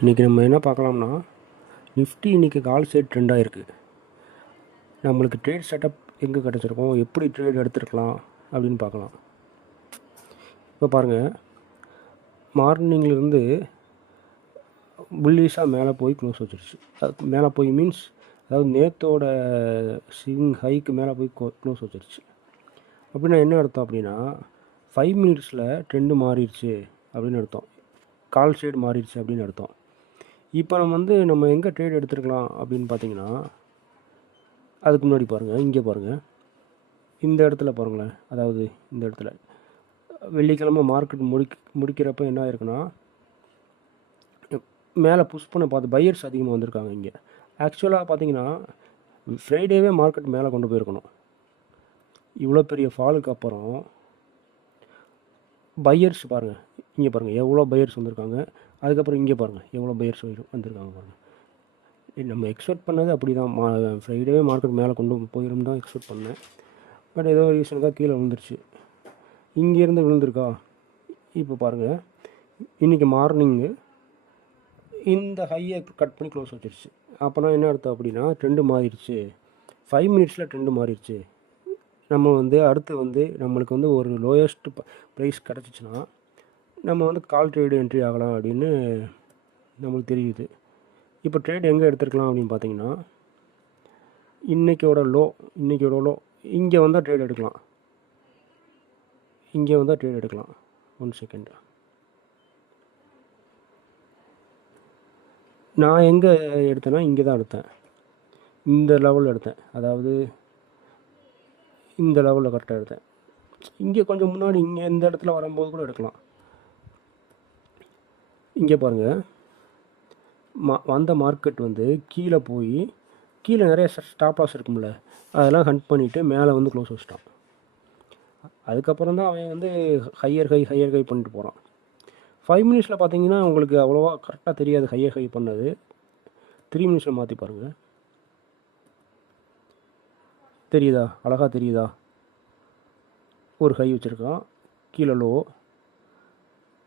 இன்றைக்கி நம்ம என்ன பார்க்கலாம்னா, நிஃப்டி இன்றைக்கி கால் சைட் ட்ரெண்டாக இருக்குது. நம்மளுக்கு ட்ரேட் செட்டப் எங்கே கிடச்சிருக்கோம், எப்படி ட்ரேட் எடுத்துருக்கலாம் அப்படின்னு பார்க்கலாம். இப்போ பாருங்கள், மார்னிங்லேருந்து புல்லிஷாக மேலே போய் க்ளோஸ் வச்சிருச்சு. அது மேலே போய் மீன்ஸ் அதாவது நேற்றோட ஸ்விங் ஹைக்கு மேலே போய் க்ளோஸ் வச்சிருச்சு. அப்படின்னா என்ன அர்த்தம் அப்படின்னா, 5 மினிட்ஸில் ட்ரெண்டு மாறிடுச்சு அப்படின்னு அர்த்தம். கால் சைடு மாறிடுச்சு அப்படின்னு அர்த்தம். இப்போ நம்ம எங்கே ட்ரேட் எடுத்துருக்கலாம் அப்படின்னு பார்த்தீங்கன்னா, அதுக்கு முன்னாடி பாருங்கள், இங்கே பாருங்கள், இந்த இடத்துல பாருங்களேன். அதாவது இந்த இடத்துல வெள்ளிக்கிழமை மார்க்கெட் முடிக்கிறப்ப என்ன ஆயிருக்குன்னா, மேலே புஷ் பண்ண பார்த்து பையர்ஸ் அதிகமாக வந்திருக்காங்க. இங்கே ஆக்சுவலாக பார்த்தீங்கன்னா ஃப்ரைடேவே மார்க்கெட் மேலே கொண்டு போயிருக்கணும். இவ்வளோ பெரிய ஃபாலுக்கு அப்புறம் பையர்ஸ் பாருங்கள், இங்கே பாருங்கள் எவ்வளோ பையர்ஸ் வந்திருக்காங்க. அதுக்கப்புறம் இங்கே பாருங்கள் எவ்வளோ பையர்ஸ் வந்திருக்காங்க பாருங்கள். நம்ம எக்ஸ்பெக்ட் பண்ணது அப்படி தான், ஃப்ரைடேவே மார்க்கெட் மேலே கொண்டு போயிடும் தான் எக்ஸ்பெக்ட் பண்ணேன். பட் ஏதோ ரீசனுக்காக கீழே விழுந்துருச்சு. இங்கேருந்து விழுந்திருக்கா. இப்போ பாருங்கள், இன்றைக்கி மார்னிங்கு இந்த ஹையை கட் பண்ணி க்ளோஸ் வச்சிருச்சு. அப்போனா என்ன அர்த்தம் அப்படின்னா, ட்ரெண்டு மாறிடுச்சு. 5 மினிட்ஸில் ட்ரெண்டு மாறிடுச்சு. நம்ம அடுத்து நம்மளுக்கு ஒரு லோயஸ்ட் ப்ரைஸ் கிடச்சிச்சின்னா நம்ம கால் ட்ரேடு என்ட்ரி ஆகலாம் அப்படின்னு நம்மளுக்கு தெரியுது. இப்போ ட்ரேட் எங்கே எடுத்துருக்கலாம் அப்படின்னு பார்த்தீங்கன்னா, இன்றைக்கோட லோ இங்கே வந்தால் ட்ரேட் எடுக்கலாம். இங்கே வந்தால் ட்ரேட் எடுக்கலாம். 1 செகண்ட். நான் எங்கே எடுத்தேன்னா இங்கே தான் எடுத்தேன். இந்த லெவலில் எடுத்தேன். அதாவது இந்த லெவலில் கரெக்டாக எடுத்தேன். இங்கே கொஞ்சம் முன்னாடி இங்கே இந்த இடத்துல வரும்போது கூட எடுக்கலாம். இங்கே பாருங்கள், வந்த மார்க்கெட் கீழே போய் கீழே நிறைய ஸ்டாப் லாஸ் இருக்கும்ல, அதெல்லாம் ஹண்ட் பண்ணிவிட்டு மேலே க்ளோஸ் வச்சிட்டான். அதுக்கப்புறம் தான் அவன் ஹையர் ஹை பண்ணிட்டு போகிறான். 5 மினிட்ஸில் பார்த்தீங்கன்னா உங்களுக்கு அவ்வளோவா கரெக்டாக தெரியாது ஹையர் ஹை பண்ணது. 3 மினிட்ஸில் மாற்றி பாருங்கள், தெரியுதா? அழகாக தெரியுதா? ஒரு ஹை வச்சுருக்கான், கீழே லோ,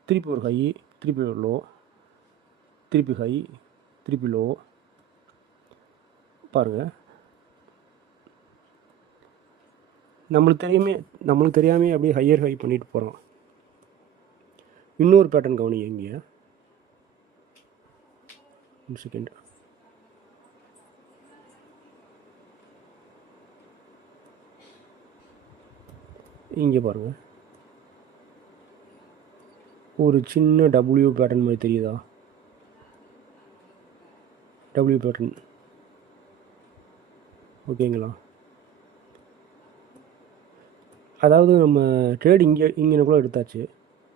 திருப்பி ஒரு ஹை, திருப்பி ஒரு லோ, திருப்பி ஹை, திருப்பி லோ. பாருங்கள், நம்மளுக்கு தெரியாமே அப்படியே ஹையர் ஹை பண்ணிட்டு போகிறோம். இன்னொரு பேட்டர்ன் கவனிங்க. இங்கே 1 செகண்ட். இங்கே பாருங்கள், ஒரு சின்ன டபிள்யூ பேட்டர்ன் மாதிரி தெரியுதா? டபிள்யூ பேட்டர்ன், ஓகேங்களா? அதாவது நம்ம ட்ரேட் இங்கேனக்குள்ளே எடுத்தாச்சு.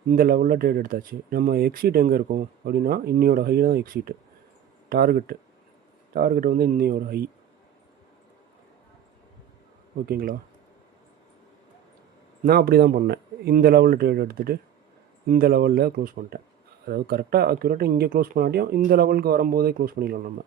இந்த லெவலில் ட்ரேட் எடுத்தாச்சு. நம்ம எக்ஸிட் எங்கே இருக்கும் அப்படின்னா, இன்னையோட ஹை தான் எக்ஸிட்டு. டார்கெட்டு இன்னையோட ஹை, ஓகேங்களா? நான் அப்படி தான் பண்ணேன். இந்த லெவலில் ட்ரேட் எடுத்துகிட்டு இந்த லெவலில் க்ளோஸ் பண்ணிட்டேன். அதாவது கரெக்டாக அக்யூரேட்டாக இங்கே க்ளோஸ் பண்ணாட்டியும் இந்த லெவலுக்கு வரும்போதே க்ளோஸ் பண்ணிடலாம் நம்ம.